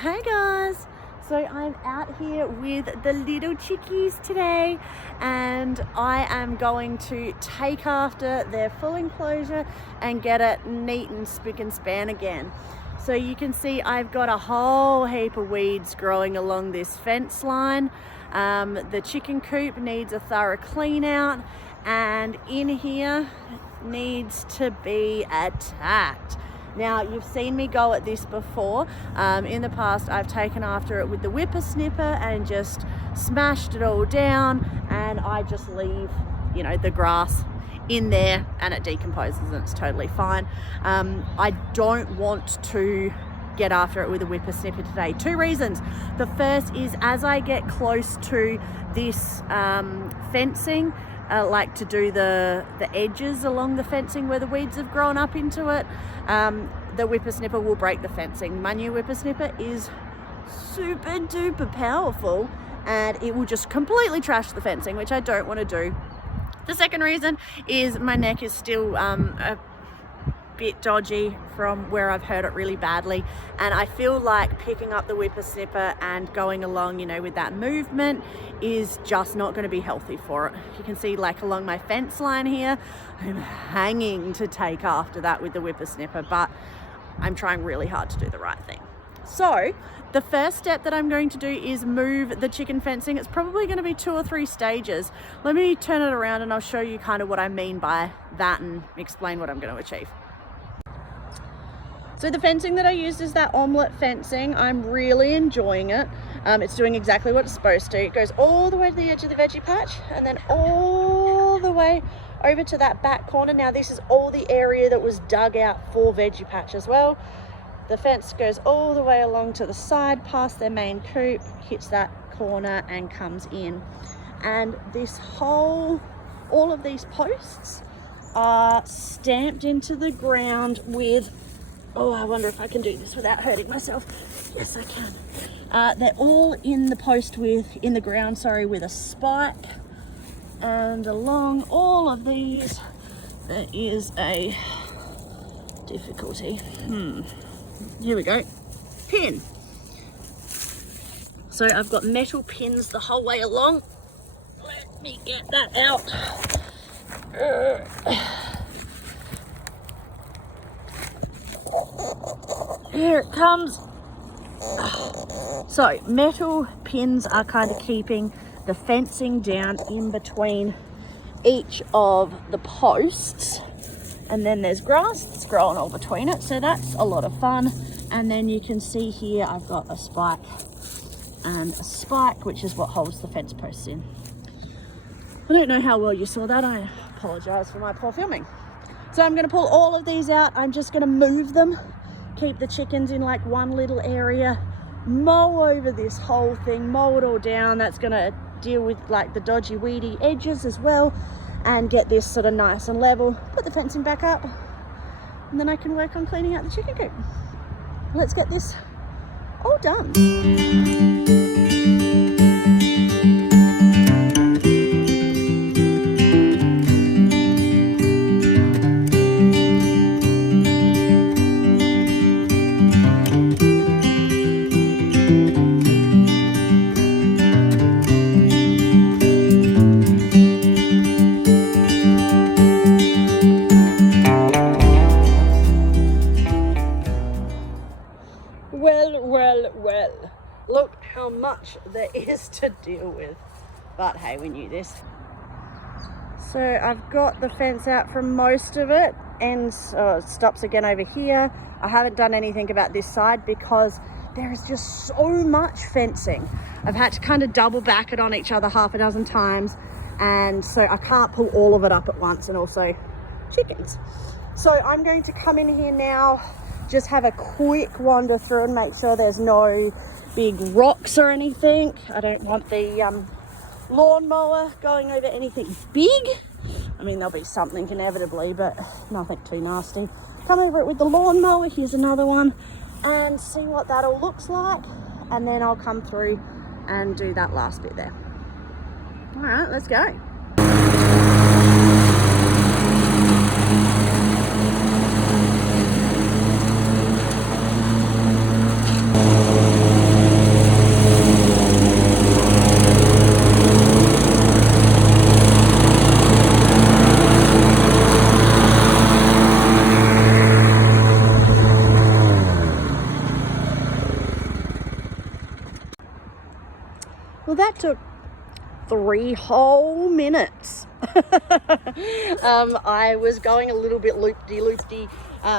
Hey guys, so I'm out here with the little chickies today and I am going to take after their full enclosure and get it neat and spick and span again. So you can see I've got a whole heap of weeds growing along this fence line. The chicken coop needs a thorough clean out and in here needs to be attacked. Now, you've seen me go at this before. In the past, I've taken after it with the whippersnipper and just smashed it all down, and I just leave, the grass in there and it decomposes and it's totally fine. I don't want to get after it with a whippersnipper today. Two reasons. The first is as I get close to this fencing, like to do the edges along the fencing where the weeds have grown up into it, the whippersnipper will break the fencing. My new whippersnipper is super duper powerful and it will just completely trash the fencing, which I don't want to do. The second reason is my neck is still a bit dodgy from where I've hurt it really badly, and I feel like picking up the whippersnipper and going along with that movement is just not going to be healthy for it. You can see like along my fence line here, I'm hanging to take after that with the whippersnipper, but I'm trying really hard to do the right thing. So the first step that I'm going to do is move the chicken fencing. It's probably going to be 2 or 3 stages. Let me turn it around and I'll show you kind of what I mean by that and explain what I'm going to achieve. So the fencing that I used is that omelette fencing. I'm really enjoying it. It's doing exactly what it's supposed to. It goes all the way to the edge of the veggie patch and then all the way over to that back corner. Now this is all the area that was dug out for veggie patch as well. The fence goes all the way along to the side past their main coop, hits that corner and comes in. And this all of these posts are stamped into the ground with, oh, I wonder if I can do this without hurting myself. Yes, I can. They're all in the ground with a spike. And along all of these, there is a difficulty. Here we go. Pin. So I've got metal pins the whole way along. Let me get that out. Here it comes. So metal pins are kind of keeping the fencing down in between each of the posts, and then there's grass that's growing all between it, so that's a lot of fun. And then you can see here I've got a spike and a spike, which is what holds the fence posts in. I don't know how well you saw that. I apologize for my poor filming. So I'm going to pull all of these out. I'm just going to move them, keep the chickens in like one little area, mow over this whole thing, mow it all down. That's going to deal with like the dodgy weedy edges as well and get this sort of nice and level. Put the fencing back up and then I can work on cleaning out the chicken coop. Let's get this all done. Well, look how much there is to deal with, but hey, we knew this. So I've got the fence out from most of it and it stops again over here. I haven't done anything about this side because there is just so much fencing. I've had to kind of double back it on each other half a dozen times, and so I can't pull all of it up at once, and also chickens. So I'm going to come in here now, just have a quick wander through and make sure there's no big rocks or anything. I don't want the lawnmower going over anything big. I mean, there'll be something inevitably, but nothing too nasty. Come over it with the lawnmower. Here's another one, and see what that all looks like, and then I'll come through and do that last bit there. All right, let's go. Well, that took 3 whole minutes. I was going a little bit loopy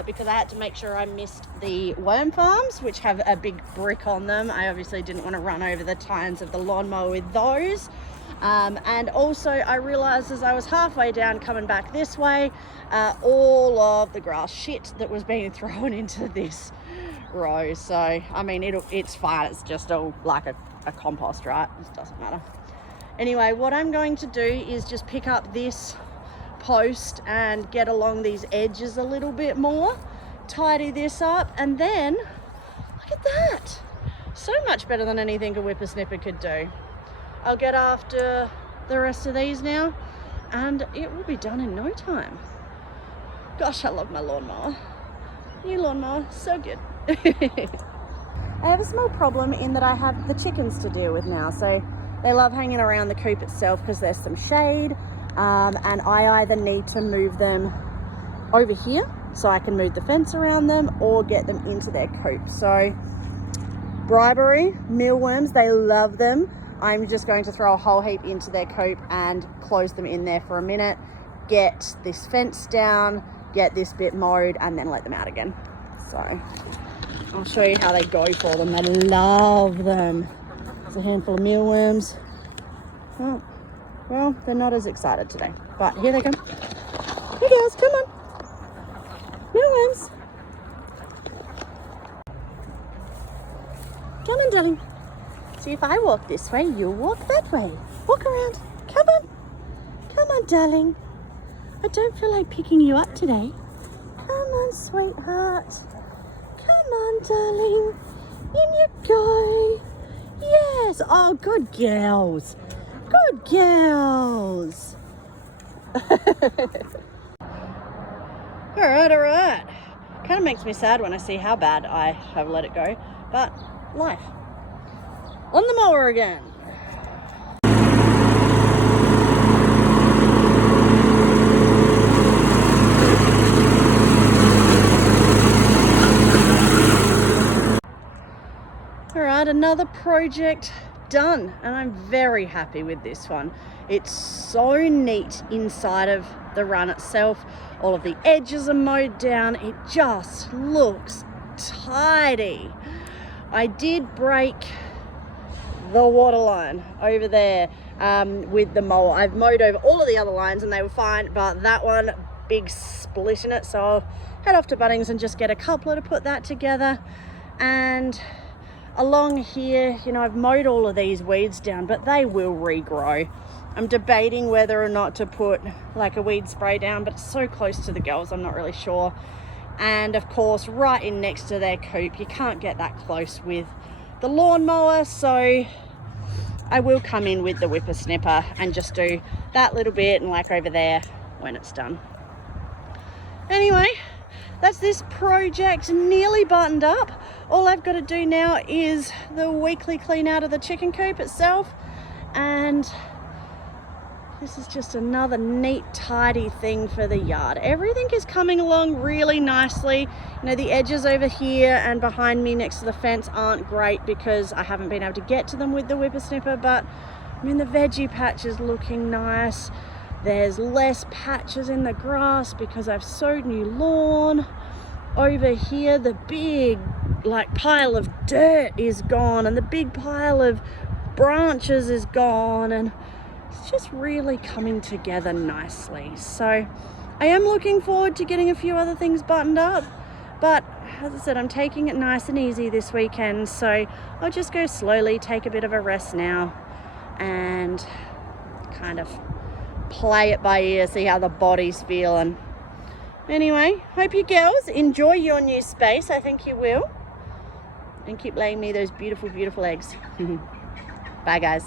because I had to make sure I missed the worm farms, which have a big brick on them. I obviously didn't want to run over the tines of the lawnmower with those. And also I realized as I was halfway down coming back this way, all of the grass shit that was being thrown into this row. So I mean, it's fine, it's just all like a compost, right? It doesn't matter. Anyway, what I'm going to do is just pick up this post and get along these edges a little bit more, tidy this up, and then look at that, so much better than anything a whippersnipper could do. I'll get after the rest of these now and it will be done in no time. Gosh, I love my lawnmower. New lawnmower, so good. I have a small problem in that I have the chickens to deal with now, so they love hanging around the coop itself because there's some shade, and I either need to move them over here so I can move the fence around them or get them into their coop. So bribery, mealworms, they love them. I'm just going to throw a whole heap into their coop and close them in there for a minute, get this fence down, get this bit mowed, and then let them out again. So I'll show you how they go for them. They love them. It's a handful of mealworms. Oh, well, they're not as excited today, but here they come. Hey girls, come on. Mealworms. Come on, darling. See, if I walk this way, you'll walk that way. Walk around. Come on. Come on, darling. I don't feel like picking you up today. Come on, sweetheart. Come on, darling. In you go. Yes. Oh, good girls. Good girls. All right. Kind of makes me sad when I see how bad I have let it go, but life. On the mower again. All right, another project done, and I'm very happy with this one. It's so neat inside of the run itself. All of the edges are mowed down. It just looks tidy. I did break the water line over there with the mower. I've mowed over all of the other lines and they were fine, but that one, big split in it. So I'll head off to Bunnings and just get a coupler to put that together. And along here, you know, I've mowed all of these weeds down, but they will regrow. I'm debating whether or not to put like a weed spray down, but it's so close to the girls, I'm not really sure. And of course, right in next to their coop, you can't get that close with the lawnmower, so I will come in with the whippersnipper and just do that little bit and like over there when it's done. Anyway, that's this project nearly buttoned up. All I've got to do now is the weekly clean out of the chicken coop itself, and this is just another neat, tidy thing for the yard. Everything is coming along really nicely. You know, the edges over here and behind me next to the fence aren't great because I haven't been able to get to them with the whippersnipper, but I mean, the veggie patch is looking nice. There's less patches in the grass because I've sowed new lawn. Over here, the big like pile of dirt is gone and the big pile of branches is gone, and it's just really coming together nicely. So I am looking forward to getting a few other things buttoned up, but as I said, I'm taking it nice and easy this weekend, so I'll just go slowly, take a bit of a rest now and kind of play it by ear, see how the body's feeling. Anyway, hope you girls enjoy your new space. I think you will, and keep laying me those beautiful, beautiful eggs. Bye guys.